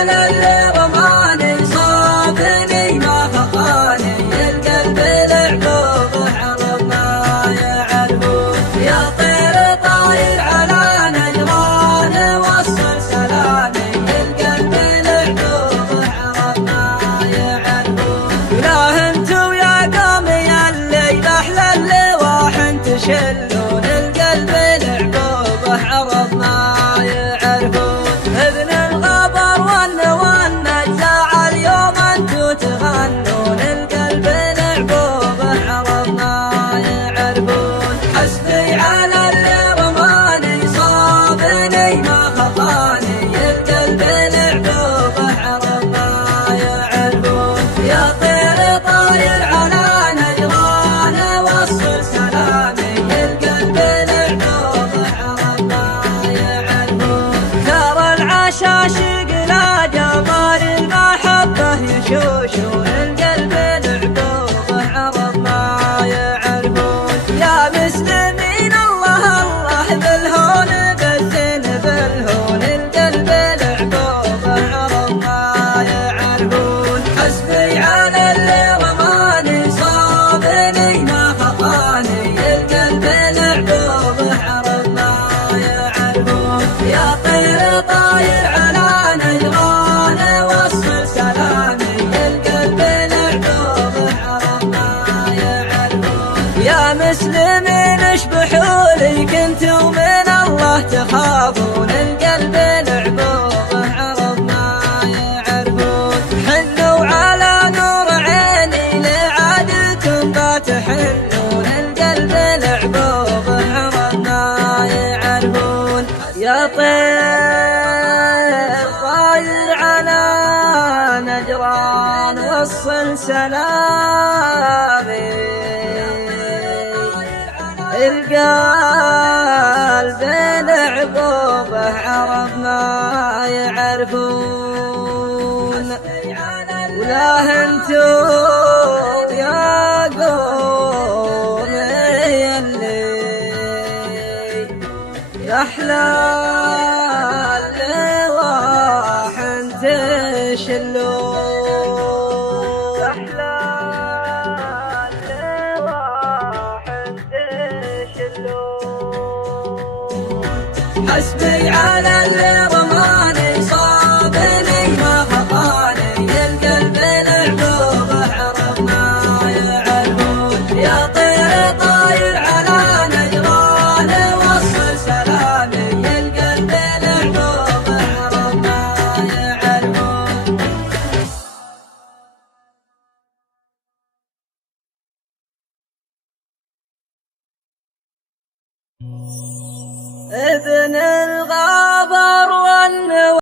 على اللي رماني صابني ما خطاني القلب لعبوبه عرب ما يعرفون يا طير طاير على نجران وصل سلامي القلب لعبوبه عرب ما يعرفون لا انتو يا قومي الليل احلى اللواح تشلون القلب لعبوبه عرب ما يعرفون ابن الغبر والنجاع اليوم انتو تغنون القلب لعبوبه عرب ما يعرفون حسبي على اللي رماني صابني ما خطاني القلب لعبوبه عرب ما يعرفون يا طير طاير على نجران وصل سلامي القلب لعبوبه عرب ما يعرفون ثار العشاشق لا جمال المحبة يشوشون القلب لعبوبه عرب ما يعرفون يا مسلمين الله الله بالهون بالزين بالهون القلب لعبوبه عرب ما يعرفون حسبي على اللي رماني صابني ما خطاني القلب لعبوبه عرب ما يعرفون يا طير طاير على نجران وصل سلامي القلب لعبوبه عرب ما يعرفون يا مسلمين اشبحوا لي كنتوا من الله تخافون القلب لعبوبه عرب ما يعرفون حنوا على نور عيني لعادكم باتحنون القلب لعبوبه عرب ما يعرفون يا طير طاير على نجران وصل سلامي القلب لعبوبه عرب ما يعرفون ولا انتو يا قومي اللي احلى اللواح تشلون احلى اللواح تشلون حسبي على اللي رماني صابني ما خطاني القلب لعبوبه عرب ما يعرفون يا طير طاير على نجران وصل سلامي القلب لعبوبه عرب ما يعرفون ابن الغالي